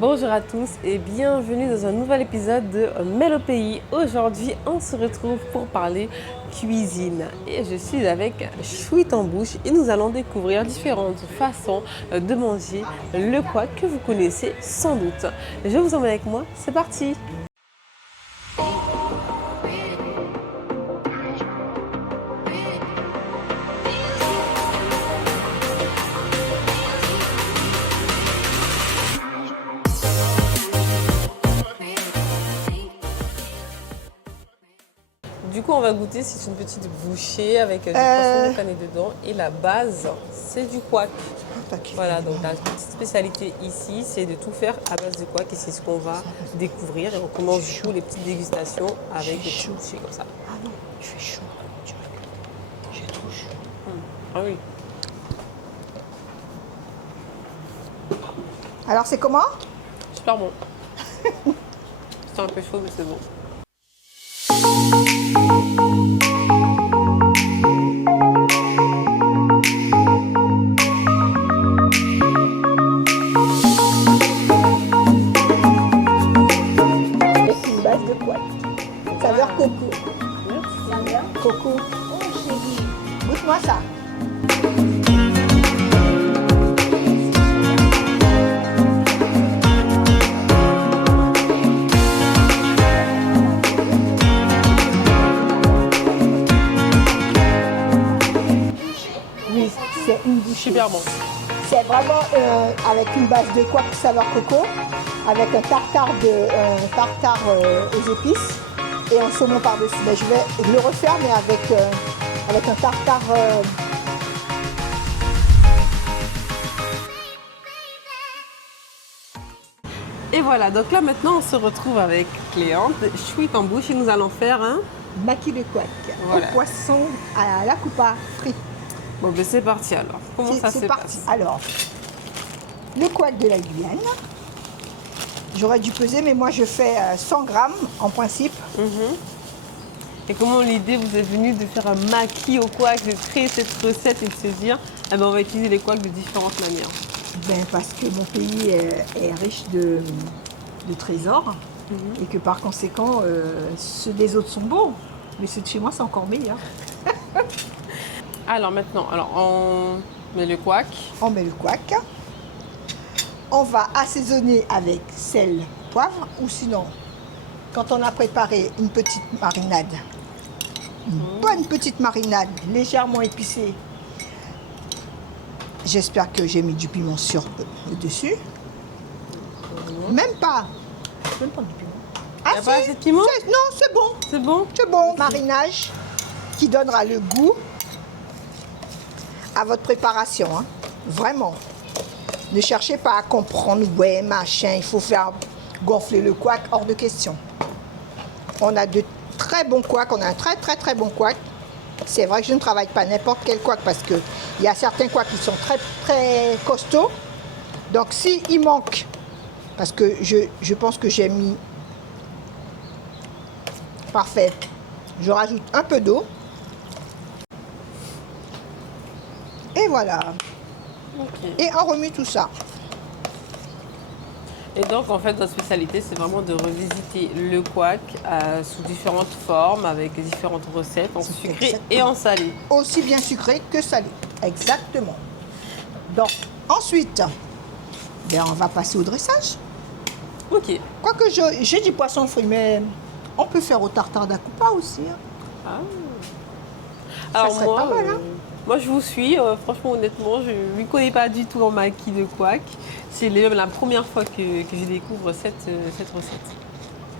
Bonjour à tous et bienvenue dans un nouvel épisode de Mel au pays. Aujourd'hui, on se retrouve pour parler cuisine et je suis avec Chouit en bouche et nous allons découvrir différentes façons de manger le couac que vous connaissez sans doute. Je vous emmène avec moi, c'est parti! Du coup, on va goûter, c'est une petite bouchée avec du poisson de canet dedans. Et la base, c'est du couac. Voilà, donc la petite spécialité ici, c'est de tout faire à base de couac. Et c'est ce qu'on va découvrir. Et on commence du coup les petites dégustations avec des petites bouchées comme ça. Ah non, il fait chaud. J'ai trop chaud. Ah oui. Alors, c'est comment? Super bon. C'est un peu chaud, mais c'est bon. Saveur coco. Merci. Coco. Oh chérie. Goûte-moi ça. Oui, c'est une bouchée. Super bon. C'est vraiment avec une base de couac saveur coco, avec un tartare aux épices et un saumon par-dessus. Mais je vais le refaire, mais avec un tartare. Et voilà, donc là maintenant on se retrouve avec Cléante, Chouit en bouche et nous allons faire un... Maquis de couac Voilà. au poisson à la coupa frit. Bon ben c'est parti alors. Comment ça se C'est parti. passe? Alors, le couac de la Guyane. J'aurais dû peser, mais moi je fais 100 grammes en principe. Et comment l'idée vous est venue de faire un maquis au couac, de créer cette recette et de se dire, eh ben, on va utiliser les couacs de différentes manières? Ben, parce que mon pays est riche de trésors et que par conséquent, ceux des autres sont beaux, mais ceux de chez moi c'est encore meilleur. Alors maintenant, on met le couac. On met le couac. On va assaisonner avec sel, poivre, ou sinon, quand on a préparé une petite marinade, une bonne petite marinade légèrement épicée. J'espère que j'ai mis du piment sur le dessus. Même pas du piment. Ah, Y a pas assez de piment? Non, c'est bon. C'est bon? C'est bon. Marinage qui donnera le goût à votre préparation. Hein. Vraiment. Ne cherchez pas à comprendre, ouais, machin, il faut faire gonfler le couac, hors de question. On a de très bons couacs, on a un très bon couac. C'est vrai que je ne travaille pas n'importe quel couac parce qu'il y a certains couacs qui sont très costauds. Donc s'il manque, parce que je pense que j'ai mis parfait, je rajoute un peu d'eau. Et voilà. Ok. Et on remue tout ça. Et donc en fait notre spécialité c'est vraiment de revisiter le couac sous différentes formes, avec différentes recettes, en sucré Exactement. et en salé. Aussi bien sucré que salé. Exactement. Donc, ensuite, ben, on va passer au dressage. Ok. Quoique j'ai du poisson frit, mais on peut faire au tartare d'acoupa aussi. Hein. Ah. Alors serait pas mal, hein. moi je vous suis, franchement honnêtement, je ne m'y connais pas du tout en maquis de couac. C'est la première fois que je découvre cette recette.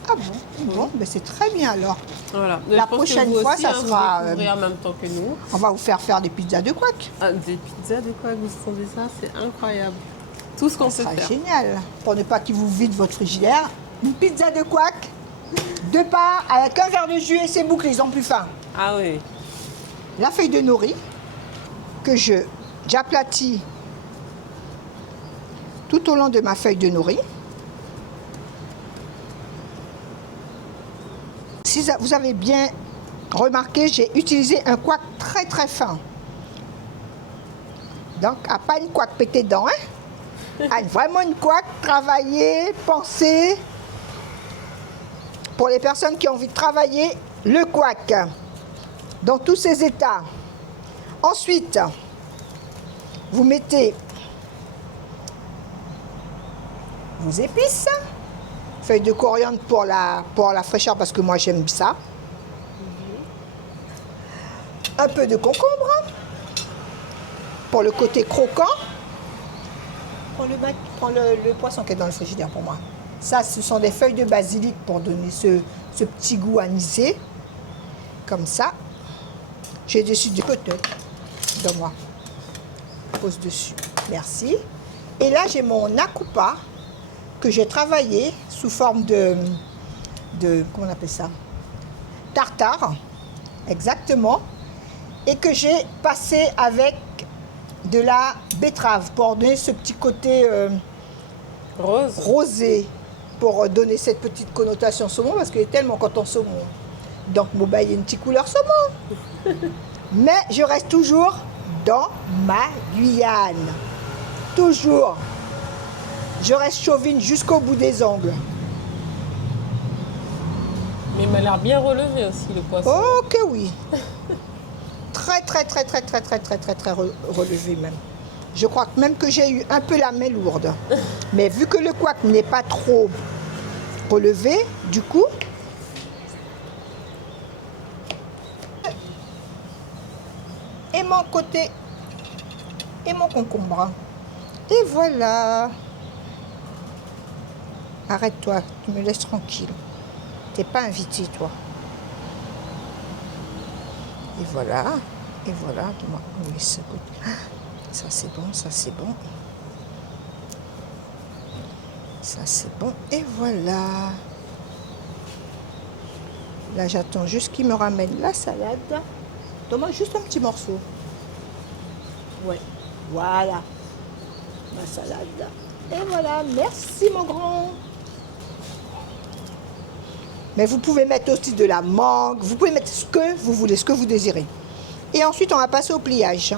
Ah bon? Bon, ben c'est très bien alors. Voilà. La Je pense que prochaine vous fois, aussi, ça vous sera, découvrez en même temps que nous. On va vous faire des pizzas de couac. Ah, des pizzas de couac, vous entendez ça? C'est incroyable. Tout ce qu'on Ça sait sera faire. génial. Pour ne pas qu'il vous vide votre frigidaire. Une pizza de couac, 2 parts avec un verre de jus et c'est bouclé, ils ont plus faim. Ah oui. La feuille de nori que j'aplatis tout au long de ma feuille de nori. Si vous avez bien remarqué, j'ai utilisé un couac très fin. Donc, à pas une couac pété dedans, hein? Ah, vraiment une couac travaillée, pensée. Pour les personnes qui ont envie de travailler, le couac dans tous ses états. Ensuite, vous mettez vos épices, feuilles de coriandre pour la fraîcheur parce que moi j'aime ça. Un peu de concombre pour le côté croquant. Prends le poisson qui est dans le frigidaire pour moi. Ça, ce sont des feuilles de basilic pour donner ce petit goût anisé. Comme ça. J'ai dessus du peut-être. Donne-moi. Pose dessus. Merci. Et là, j'ai mon akupa que j'ai travaillé sous forme de comment on appelle ça? Tartare. Exactement. Et que j'ai passé avec de la betterave pour donner ce petit côté rosé, pour donner cette petite connotation saumon, parce qu'il est tellement content saumon. Donc, il y a une petite couleur saumon. Mais je reste toujours dans ma Guyane. Toujours. Je reste chauvine jusqu'au bout des ongles. Mais il m'a l'air bien relevé aussi, le poisson. Oh que oui. Très relevé même. Je crois que même que j'ai eu un peu la main lourde. Mais vu que le couac n'est pas trop relevé, du coup, et mon côté, et mon concombre. Et voilà. Arrête-toi, tu me laisses tranquille. T'es pas invité, toi. Et voilà. Et voilà. Oui, ça c'est bon, ça c'est bon. Ça c'est bon. Et voilà. Là, j'attends juste qu'il me ramène la salade. Donne-moi juste un petit morceau. Ouais. Voilà. Ma salade. Et voilà. Merci, mon grand. Mais vous pouvez mettre aussi de la mangue. Vous pouvez mettre ce que vous voulez, ce que vous désirez. Et ensuite, on va passer au pliage.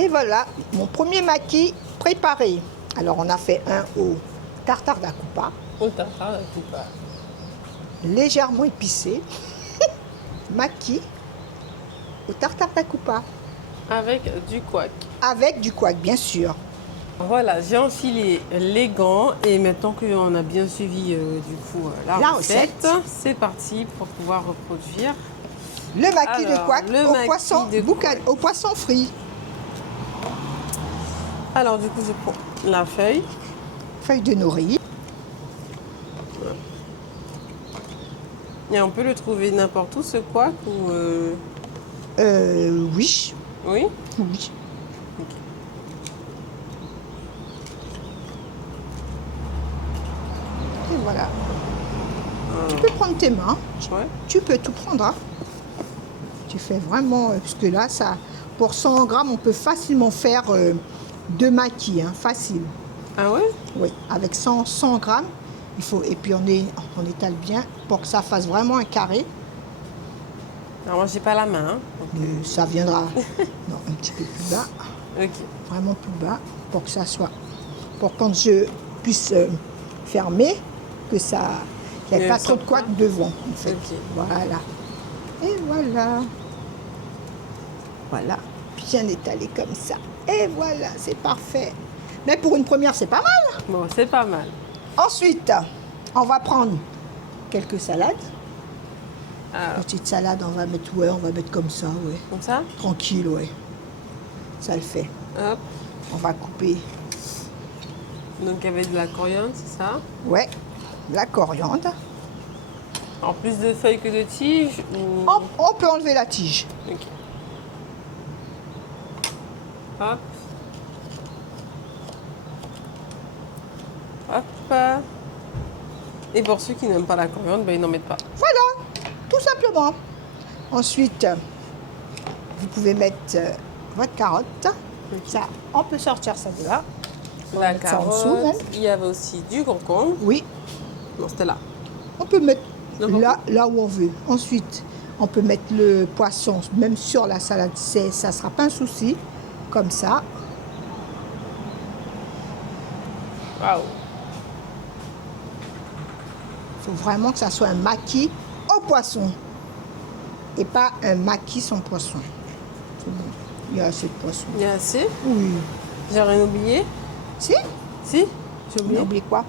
Et voilà, mon premier maquis préparé. Alors, on a fait un au tartare d'acoupa. Au tartare d'acoupa. Légèrement épicé. Maquis au tartare d'acoupa. Avec du couac. Avec du couac, bien sûr. Voilà, j'ai enfilé les gants et maintenant qu'on a bien suivi la recette, c'est parti pour pouvoir reproduire le maquis de couac au poisson frit. Alors du coup, je prends la feuille. Feuille de nori. Et on peut le trouver n'importe où, ce couac ou Oui. Oui. Oui. Okay. Et voilà. Tu peux prendre tes mains. Ouais. Tu peux tout prendre. Hein. Tu fais vraiment... Parce que là, ça, pour 100 grammes, on peut facilement faire 2 maquis. Hein, facile. Ah ouais? Oui. Avec 100 grammes, il faut... Et puis, on étale bien pour que ça fasse vraiment un carré. Alors moi, j'ai pas la main. Hein. Okay. Ça viendra non, un petit peu plus bas. Ok. Vraiment plus bas pour que ça soit... Pour quand je puisse fermer, que ça... Il n'y ait pas trop de couac devant, en fait. Okay. Voilà. Et voilà. Voilà. Bien étalé comme ça. Et voilà, c'est parfait. Mais pour une première, c'est pas mal. Bon, c'est pas mal. Ensuite, on va prendre quelques salades. Alors. Petite salade, on va mettre comme ça, ouais. Comme ça? Tranquille, ouais. Ça le fait. Hop. On va couper. Donc avec de la coriandre, c'est ça? Ouais, la coriandre. En plus de feuilles que de tiges ou... On peut enlever la tige. Ok. Hop. Hop. Et pour ceux qui n'aiment pas la coriandre, ben, ils n'en mettent pas. Voilà, tout simplement. Ensuite, vous pouvez mettre votre carotte. Ça, on peut sortir ça de là. On va La mettre ça en carotte, dessous, même. il y avait aussi du concombre. Oui, Non, c'était là. on peut mettre Le là où on veut. Ensuite, on peut mettre le poisson, même sur la salade. Ça ne sera pas un souci. Comme ça. Waouh. Il faut vraiment que ça soit un maquis au poisson. Et pas un maquis sans poisson. C'est bon. Il y a assez de poisson. Il y a assez. Oui. J'ai rien oublié. Si? Si. J'ai On a oublié. oublié quoi?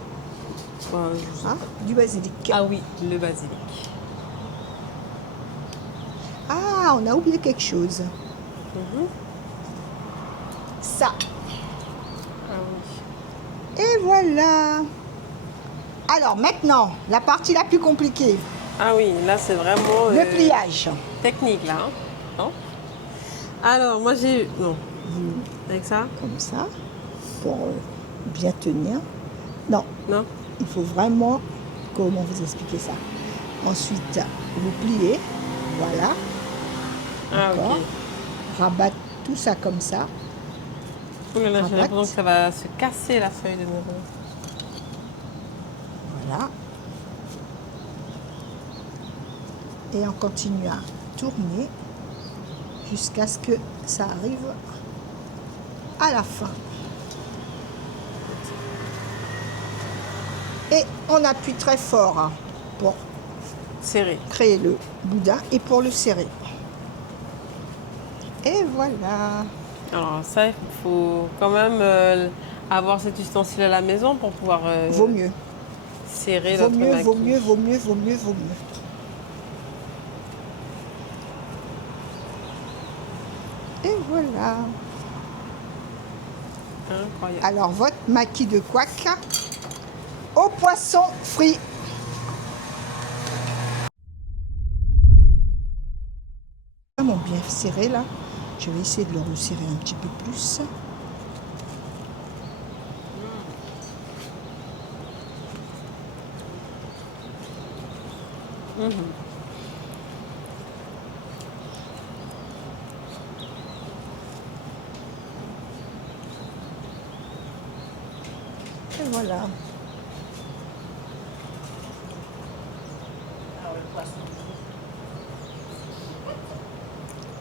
Ben, Du basilic. ah oui, le basilic. Ah, on a oublié quelque chose. Ça. Ah oui. Et voilà. Alors maintenant, la partie la plus compliquée, Ah oui, là c'est vraiment le pliage. technique là. Hein. Non. Alors moi j'ai non. Avec ça? Comme ça, pour bien tenir. Non, Non. il faut vraiment, comment vous expliquer ça? Ensuite, vous pliez, voilà, Ah d'accord. ok. Rabattre tout ça comme ça. Oh là là, j'ai Rabatte. l'impression que ça va se casser la feuille de nouveau. Voilà. Et on continue à tourner jusqu'à ce que ça arrive à la fin. Et on appuie très fort pour Serré. créer le boudin et pour le serrer. Et voilà. Alors ça, il faut quand même avoir cet ustensile à la maison pour pouvoir Vaut mieux. serrer Vaut notre mieux, maquis. vaut mieux, vaut mieux, vaut mieux, vaut mieux. Et voilà. Incroyable. Alors, votre maquis de couac au poisson frit. Vraiment bien serré là. Je vais essayer de le resserrer un petit peu plus. Et voilà.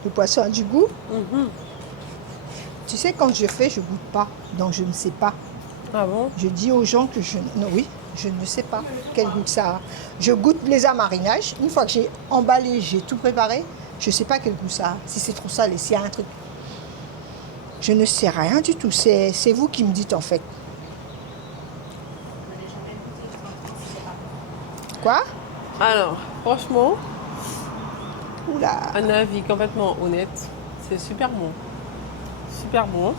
Le poisson a du goût. Tu sais, quand je fais, je goûte pas. Donc, je ne sais pas. Ah bon? Je dis aux gens que je... Non, oui, je ne sais pas quel goût que ça a. Je goûte les amarinages. Une fois que j'ai emballé, j'ai tout préparé, je ne sais pas quel goût ça a. Si c'est trop salé, s'il y a un truc. Je ne sais rien du tout. C'est vous qui me dites, en fait. Quoi? Alors, franchement, Oula. un avis complètement honnête, c'est super bon. Super bon.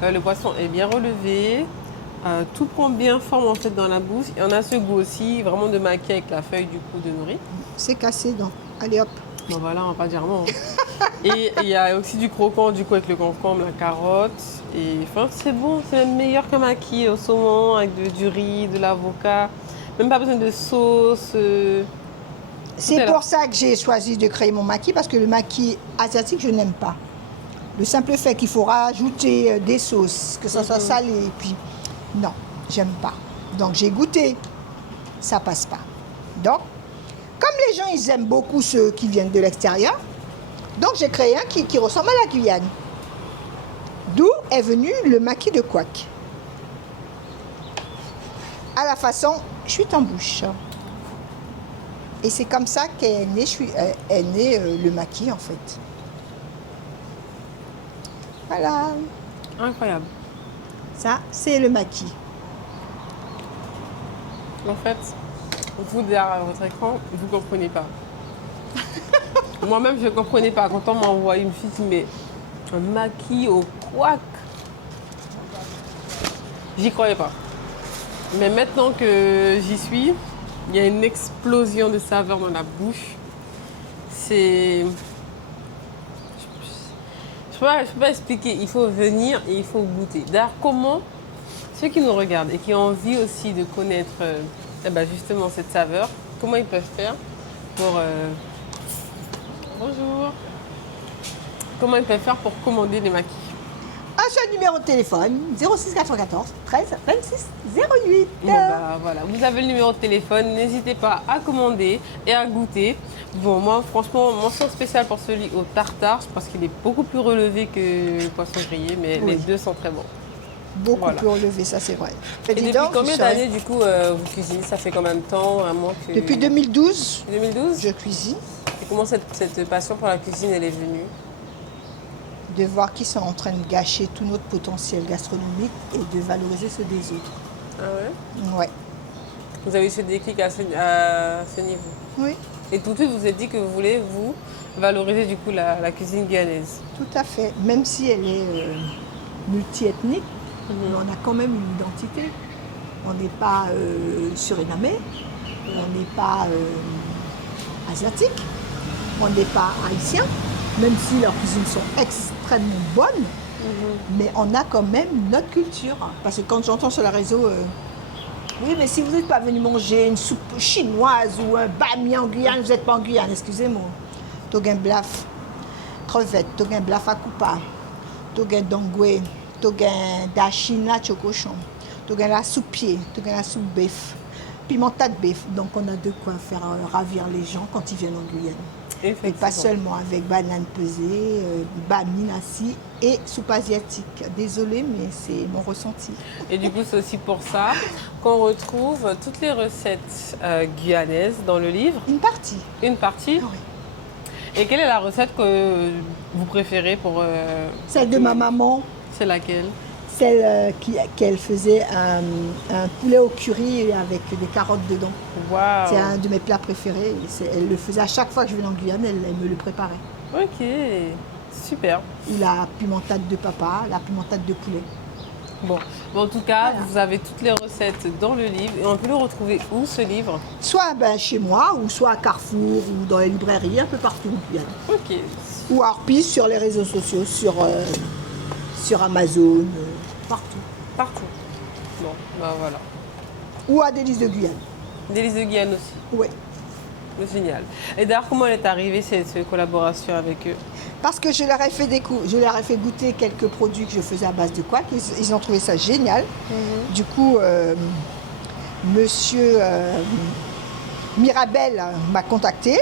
Le poisson est bien relevé. Tout prend bien forme en fait dans la bouche. Et on a ce goût aussi vraiment de maquis avec la feuille du coup de nourri. C'est cassé, donc. Allez, hop. Bon voilà, on va pas dire non. Et il y a aussi du croquant du coup avec le concombre, la carotte. Et enfin c'est bon, c'est même meilleur qu'un maquis au saumon avec du riz, de l'avocat. Même pas besoin de sauce. C'est est là. pour ça que j'ai choisi de créer mon maquis, parce que le maquis asiatique, je n'aime pas. Le simple fait qu'il faut rajouter des sauces, que ça soit salé, et puis non, j'aime pas. Donc j'ai goûté, ça passe pas. Donc, comme les gens, ils aiment beaucoup ceux qui viennent de l'extérieur, donc j'ai créé un qui ressemble à la Guyane. D'où est venu le maquis de couac. À la façon chute en bouche. Et c'est comme ça qu'est né, le maquis, en fait. Voilà, Incroyable. ça, c'est le maquis. En fait, vous derrière votre écran, vous ne comprenez pas. Moi-même, je ne comprenais pas. Quand on m'a envoyé, je me suis dit, mais un maquis au couac. J'y croyais pas. Mais maintenant que j'y suis, il y a une explosion de saveurs dans la bouche. C'est... Je je peux pas expliquer. Il faut venir et il faut goûter. D'ailleurs, comment ceux qui nous regardent et qui ont envie aussi de connaître justement cette saveur, comment ils peuvent faire pour... Bonjour. Comment ils peuvent faire pour commander les maquis? Un seul numéro de téléphone, 06 94 13 26 08. Bon, voilà, vous avez le numéro de téléphone, n'hésitez pas à commander et à goûter. Bon, moi, franchement, mention spéciale pour celui au tartare, parce qu'il est beaucoup plus relevé que le poisson grillé, mais les deux sont très bons. Beaucoup plus relevé, ça c'est vrai. Et depuis combien d'années, du coup, vous cuisinez? Ça fait combien de temps vraiment que... Depuis 2012. 2012 je cuisine. Et comment cette passion pour la cuisine, elle est venue? De voir qu'ils sont en train de gâcher tout notre potentiel gastronomique et de valoriser ceux des autres. Ah ouais? Ouais. Vous avez eu ce déclic à ce niveau? Oui. Et tout de suite, vous vous êtes dit que vous voulez, vous, valoriser du coup la cuisine guyanaise? Tout à fait. Même si elle est multiethnique, mais on a quand même une identité. On n'est pas surinamais, on n'est pas asiatique, on n'est pas haïtien, même si leurs cuisines sont extrêmement bonnes, mais on a quand même notre culture. Parce que quand j'entends sur le réseau, oui, mais si vous n'êtes pas venu manger une soupe chinoise ou un bami en Guyane, vous n'êtes pas en Guyane, excusez-moi. Togen blaf, crevette, togen blaf à coupa, togen dongwe, togen dachina chocochon, togen la soupe pied, togen la soupe bœuf, pimentat de bœuf. Donc on a de quoi faire ravir les gens quand ils viennent en Guyane. Et pas seulement avec banane pesée, bami nasi et soupe asiatique. Désolée, mais c'est mon ressenti. Et du coup, c'est aussi pour ça qu'on retrouve toutes les recettes guyanaises dans le livre. Une partie. Une partie? Oui. Et quelle est la recette que vous préférez pour... Celle de ma maman. C'est laquelle? Celle qu'elle faisait un poulet au curry avec des carottes dedans. Wow. C'est un de mes plats préférés. Elle le faisait à chaque fois que je venais en Guyane, elle me le préparait. Ok, super. Ou la pimentade de papa, la pimentade de poulet. Bon, en tout cas, Voilà. vous avez toutes les recettes dans le livre. Et on peut le retrouver où, ce livre? Soit chez moi, ou soit à Carrefour, ou dans les librairies, un peu partout en Guyane. Ok. Ou à Orpis sur les réseaux sociaux, sur Amazon, partout. Partout. Bon, ben voilà. Ou à Délices de Guyane. Délices de Guyane aussi. Oui. Génial. Et d'ailleurs, comment elle est arrivée, cette collaboration avec eux? Parce que je leur ai fait goûter quelques produits que je faisais à base de couac. Ils ont trouvé ça génial. Du coup, monsieur Mirabel m'a contacté.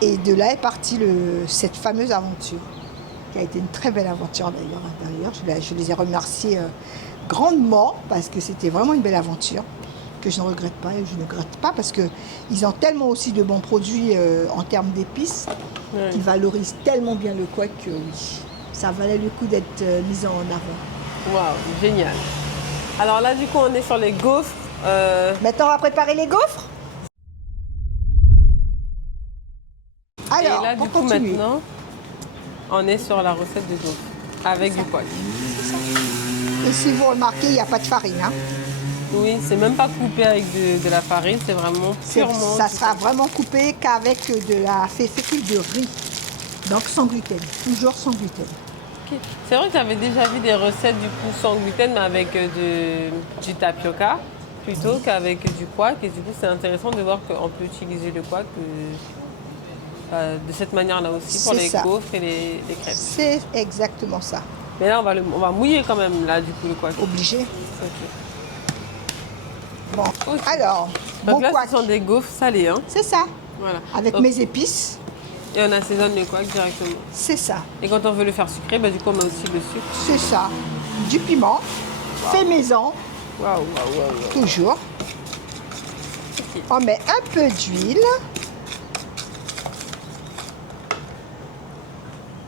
Et de là est partie cette fameuse aventure, qui a été une très belle aventure d'ailleurs. Je les ai remerciés grandement parce que c'était vraiment une belle aventure que je ne regrette pas et je ne regrette pas parce qu'ils ont tellement aussi de bons produits en termes d'épices qui valorisent tellement bien le couac que oui, ça valait le coup d'être mis en avant. Waouh, génial. Alors là, du coup, on est sur les gaufres. Maintenant, on va préparer les gaufres. Alors, et là, du coup, maintenant, on est sur la recette de gaufres avec du couac. Et si vous remarquez, il n'y a pas de farine. Hein. Oui, c'est même pas coupé avec de la farine, c'est vraiment purement... Ça sera vraiment coupé qu'avec de la fécule de riz. Donc sans gluten, toujours sans gluten. Okay. C'est vrai que j'avais déjà vu des recettes du coup sans gluten, mais avec du tapioca plutôt qu'avec du couac. Et du coup, c'est intéressant de voir qu'on peut utiliser le couac de cette manière-là aussi pour les gaufres et les crêpes. C'est exactement ça. Mais là, on va mouiller quand même, là, du coup, le couac. Obligé. Okay. Bon, alors, donc là, ce sont des gaufres salées, hein? C'est ça. Voilà. Avec mes épices. Et on assaisonne le couac directement. C'est ça. Et quand on veut le faire sucré, du coup, on met aussi le sucre. C'est ça. Du piment, fait maison. Waouh. Toujours. Okay. On met un peu d'huile.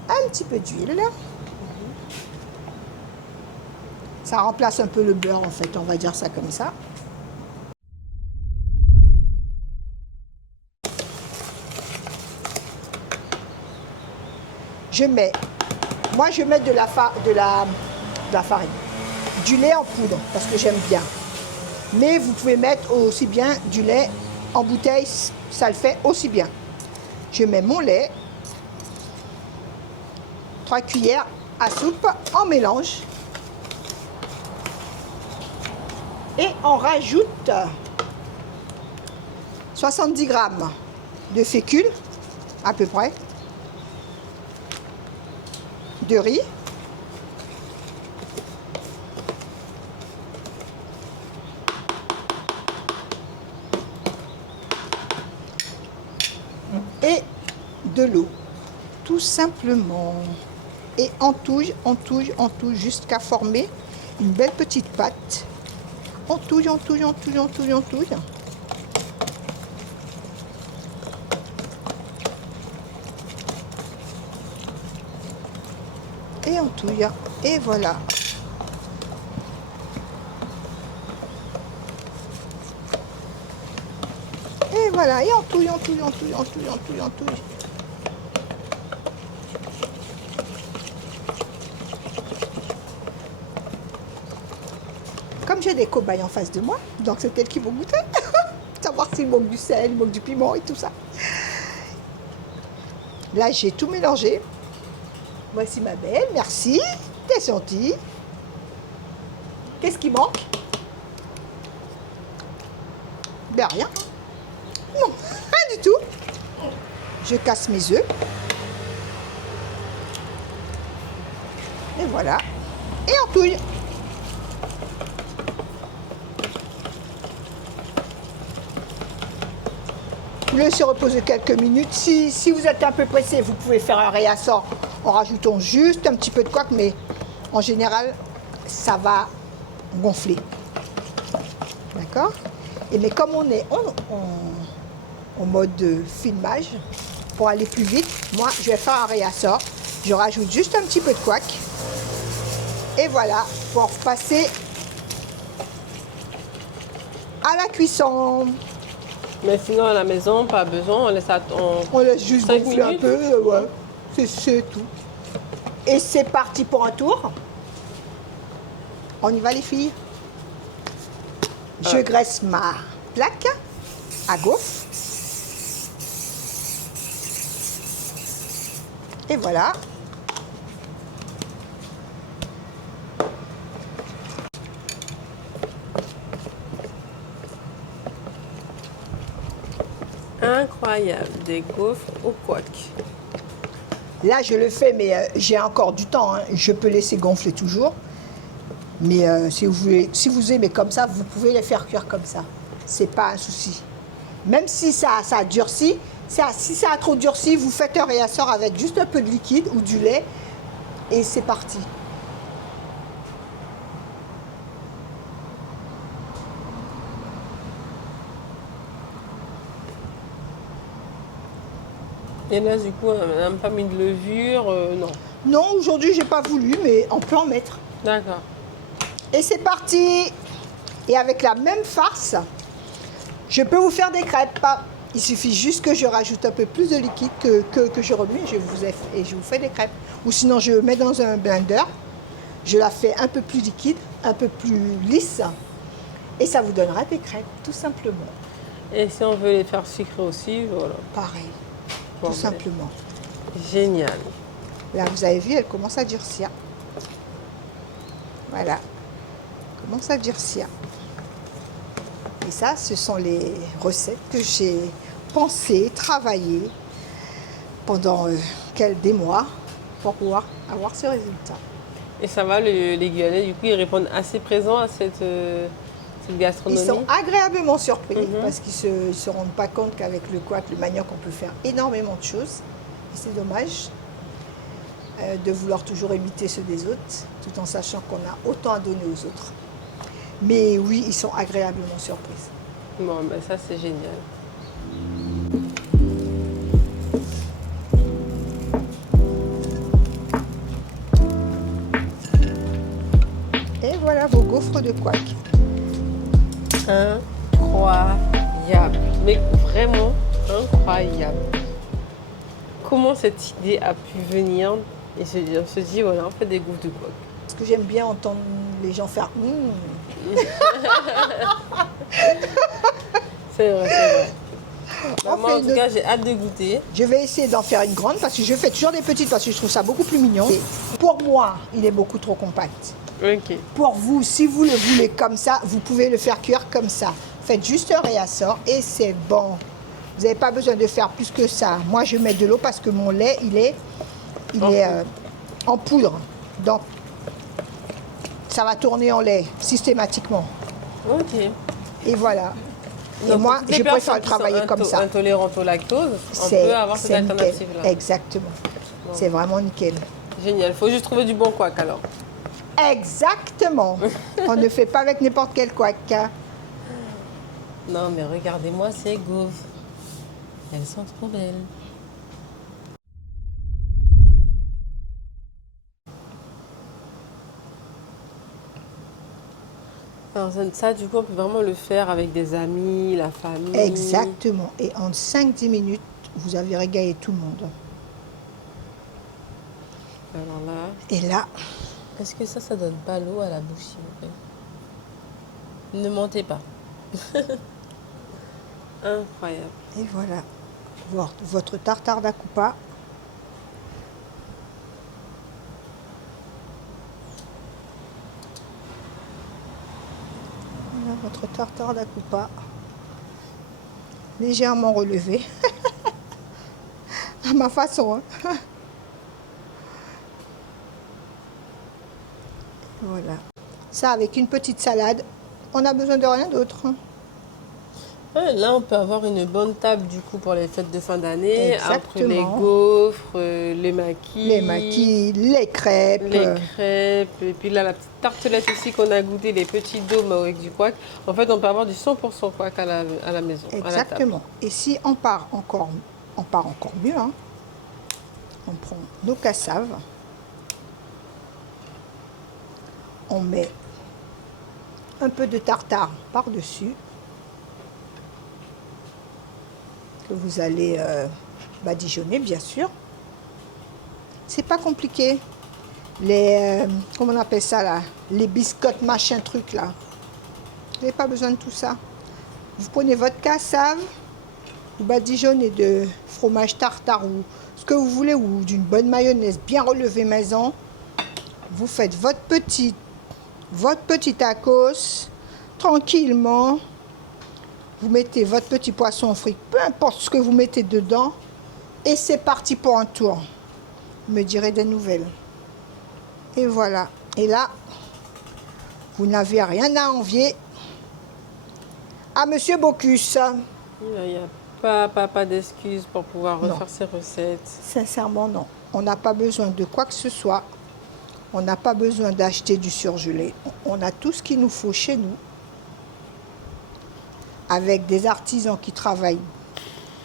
Un petit peu d'huile. Ça remplace un peu le beurre, en fait, on va dire ça comme ça. Je mets de la farine, du lait en poudre, parce que j'aime bien. Mais vous pouvez mettre aussi bien du lait en bouteille, ça le fait aussi bien. Je mets mon lait, 3 cuillères à soupe, on mélange. Et on rajoute 70 grammes de fécule, à peu près, de riz, et de l'eau, tout simplement. Et on touille jusqu'à former une belle petite pâte. On touille. Et on touille. Et voilà. Et voilà. Et on touille. Comme j'ai des cobayes en face de moi, donc c'est elles qui vont goûter. Savoir s'il manque du sel, il manque du piment et tout ça. Là, j'ai tout mélangé. Voici ma belle, merci. T'es gentille. Qu'est-ce qui manque? Ben rien. Non, rien du tout. Je casse mes œufs. Et voilà. Et on touille. Vous laissez reposer quelques minutes. Si vous êtes un peu pressé, vous pouvez faire un réassort en rajoutant juste un petit peu de couac, mais en général, ça va gonfler. D'accord? Et mais comme on est en mode filmage, pour aller plus vite, moi, je vais faire un réassort. Je rajoute juste un petit peu de couac. Et voilà, pour passer à la cuisson. Mais sinon, à la maison, pas besoin, On laisse juste 5 gonfler un minutes. peu, ouais. C'est tout. Et c'est parti pour un tour. On y va les filles. Je graisse ma plaque à gaufre. Et voilà. Incroyable, des gaufres au couac. Là, je le fais, mais j'ai encore du temps, hein. Je peux laisser gonfler toujours. Mais si vous aimez comme ça, vous pouvez les faire cuire comme ça. C'est pas un souci. Même si ça durcit, si ça a trop durci, vous faites un réassort avec juste un peu de liquide ou du lait et c'est parti. Et là, du coup, on n'a même pas mis de levure, non. Non, aujourd'hui, j'ai pas voulu, mais on peut en mettre. D'accord. Et c'est parti. Et avec la même farce, je peux vous faire des crêpes. Il suffit juste que je rajoute un peu plus de liquide que je remue et je vous fais des crêpes. Ou sinon, je mets dans un blender, je la fais un peu plus liquide, un peu plus lisse, et ça vous donnera des crêpes, tout simplement. Et si on veut les faire sucrées aussi, voilà. Pareil, Bon, tout simplement. Génial. Là, vous avez vu, elle commence à durcir. Voilà, elle commence à durcir. Et ça, ce sont les recettes que j'ai pensées, travaillées pendant des mois pour pouvoir avoir ce résultat. Et ça va, les Guyanais, du coup, ils répondent assez présents à cette gastronomie. Ils sont agréablement surpris parce qu'ils ne se rendent pas compte qu'avec le couac, le manioc, on peut faire énormément de choses. Et c'est dommage de vouloir toujours imiter ceux des autres, tout en sachant qu'on a autant à donner aux autres. Mais oui, ils sont agréablement surpris. Bon, ben ça, c'est génial. Et voilà vos gaufres de couac. Incroyable. Mais vraiment incroyable. Comment cette idée a pu venir et on se dit, voilà, on fait des gaufres de couac. Parce que j'aime bien entendre les gens faire C'est vrai, c'est vrai. On Moi, fait en tout une- cas, j'ai hâte de goûter. Je vais essayer d'en faire une grande parce que je fais toujours des petites parce que je trouve ça beaucoup plus mignon. Et pour moi, il est beaucoup trop compact. Ok. Pour vous, si vous le voulez comme ça, vous pouvez le faire cuire comme ça. Faites juste un réassort et c'est bon. Vous n'avez pas besoin de faire plus que ça. Moi, je mets de l'eau parce que mon lait, il est en poudre. Donc, ça va tourner en lait systématiquement. Ok. Et voilà. Et Donc, moi, pour toutes les je préfère personnes le qui travailler sont comme ça. intolérantes au lactose, on C'est peut avoir cette c'est nickel. alternative-là. Exactement. C'est vraiment nickel. Génial. Il faut juste trouver du bon couac alors. Exactement. On ne fait pas avec n'importe quel couac. Non, mais regardez-moi ces gaufres. Elles sont trop belles. Alors ça, du coup, on peut vraiment le faire avec des amis, la famille. Exactement. Et en 5-10 minutes, vous avez régalé tout le monde. Alors là, Et là, est-ce que ça donne pas l'eau à la bouche, s'il vous plaît? Ne mentez pas. Incroyable. et voilà, votre tartare d'acoupa. Voilà votre tartare d'acoupa. Légèrement relevé. À ma façon. Hein. Voilà. Ça, avec une petite salade, on n'a besoin de rien d'autre. Hein. Ouais, là, on peut avoir une bonne table du coup pour les fêtes de fin d'année. Après les Exactement. gaufres, les maquis. Les maquis, les crêpes. Les crêpes. Et puis là, la petite tartelette aussi qu'on a goûté, les petits dômes avec du couac. En fait, on peut avoir du 100% couac à la maison. À la table. Exactement. Et si on part encore mieux, hein, on prend nos cassaves, on met un peu de tartare par-dessus, que vous allez badigeonner, bien sûr. C'est pas compliqué. Comment on appelle ça là? Les biscottes, machin truc là. Vous n'avez pas besoin de tout ça. Vous prenez votre cassave, vous badigeonnez de fromage tartare ou ce que vous voulez, ou d'une bonne mayonnaise bien relevée maison. Vous faites votre petit tacos, tranquillement. Vous mettez votre petit poisson frit, peu importe ce que vous mettez dedans. Et c'est parti pour un tour. Vous me direz des nouvelles. Et voilà. Et là, vous n'avez rien à envier à Monsieur Bocuse. Il n'y a pas d'excuses pour pouvoir refaire ces recettes. Sincèrement, non. On n'a pas besoin de quoi que ce soit. On n'a pas besoin d'acheter du surgelé. On a tout ce qu'il nous faut chez nous. Avec des artisans qui travaillent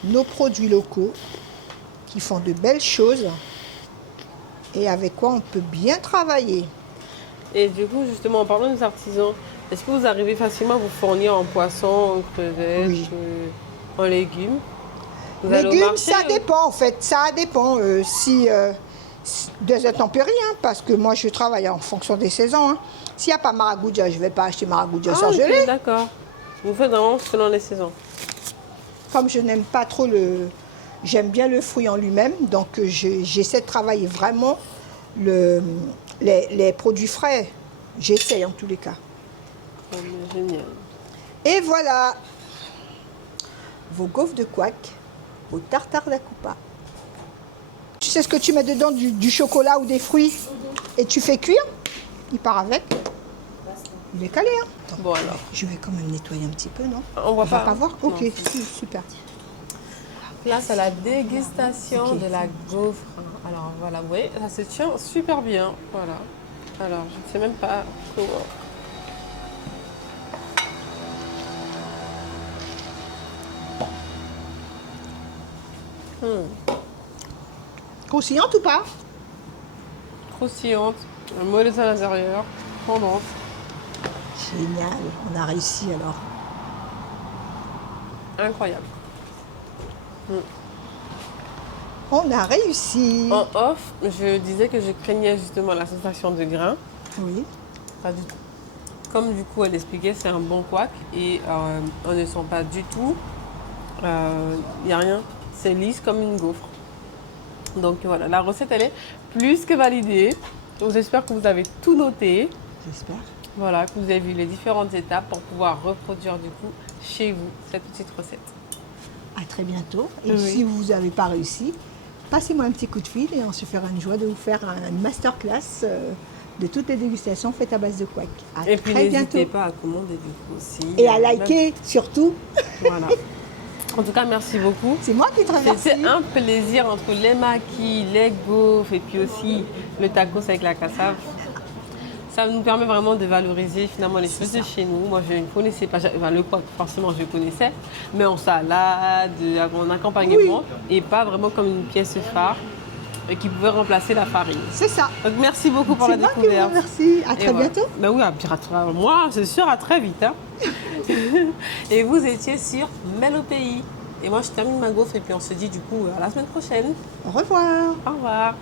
nos produits locaux, qui font de belles choses. Et avec quoi on peut bien travailler. Et du coup, justement, en parlant des artisans, est-ce que vous arrivez facilement à vous fournir en poisson, en crevettes, Oui. En légumes? Vous allez au Légumes, marché, ça dépend en fait. Ça dépend des intempéries, hein, parce que moi je travaille en fonction des saisons. Hein. S'il n'y a pas maragoudia, je ne vais pas acheter maragoudia Ah, surgelé. ok, d'accord. Vous faites vraiment selon les saisons. Comme je n'aime pas trop j'aime bien le fruit en lui-même, donc j'essaie de travailler vraiment les produits frais. J'essaie en tous les cas. Ah, mais génial. Et voilà vos gaufres de couac, vos tartares d'acoupa. Tu sais ce que tu mets dedans, du chocolat ou des fruits, et tu fais cuire, il part avec. Il est calé, hein. Attends, Bon, alors. je vais quand même nettoyer un petit peu, non? On voit va pas, pas hein? voir? Non. Ok, super. Place à la dégustation Ok. de la gaufre. Alors voilà, oui, ça se tient super bien. Voilà. Alors, je ne sais même pas comment. Croustillante ou pas? Croustillante, molleuse à l'intérieur, fondante. Génial, on a réussi alors. Incroyable. On a réussi. En off, je disais que je craignais justement la sensation de grain. Oui. Pas du tout. Comme du coup elle expliquait, c'est un bon couac et on ne sent pas du tout Il n'y a rien, c'est lisse comme une gaufre. Donc voilà, la recette elle est plus que validée. Donc j'espère que vous avez tout noté. J'espère. Voilà, que vous avez vu les différentes étapes pour pouvoir reproduire du coup chez vous cette petite recette. À très bientôt. Et Oui. si vous n'avez pas réussi, passez-moi un petit coup de fil et on se fera une joie de vous faire une masterclass de toutes les dégustations faites à base de couac. À Et puis très n'hésitez bientôt. pas à commander du coup aussi. Et à liker surtout. Voilà. En tout cas, merci beaucoup. C'est moi qui te remercie. C'était un plaisir entre les maquis, les gaufres et puis aussi le tacos avec la cassave. Ça nous permet vraiment de valoriser finalement les choses de chez nous. Moi, je ne connaissais pas, enfin, le couac, forcément, je connaissais, mais en salade, en accompagnement, et pas vraiment comme une pièce phare qui pouvait remplacer la farine. C'est ça. Donc, merci beaucoup pour la C'est moi qui vous découverte. remercie. À Et très voilà. bientôt. Ben oui, moi, c'est sûr, à très vite. Hein. Et vous étiez sur Mel au pays. Et moi, je termine ma gaufre et puis on se dit du coup à la semaine prochaine. Au revoir. Au revoir.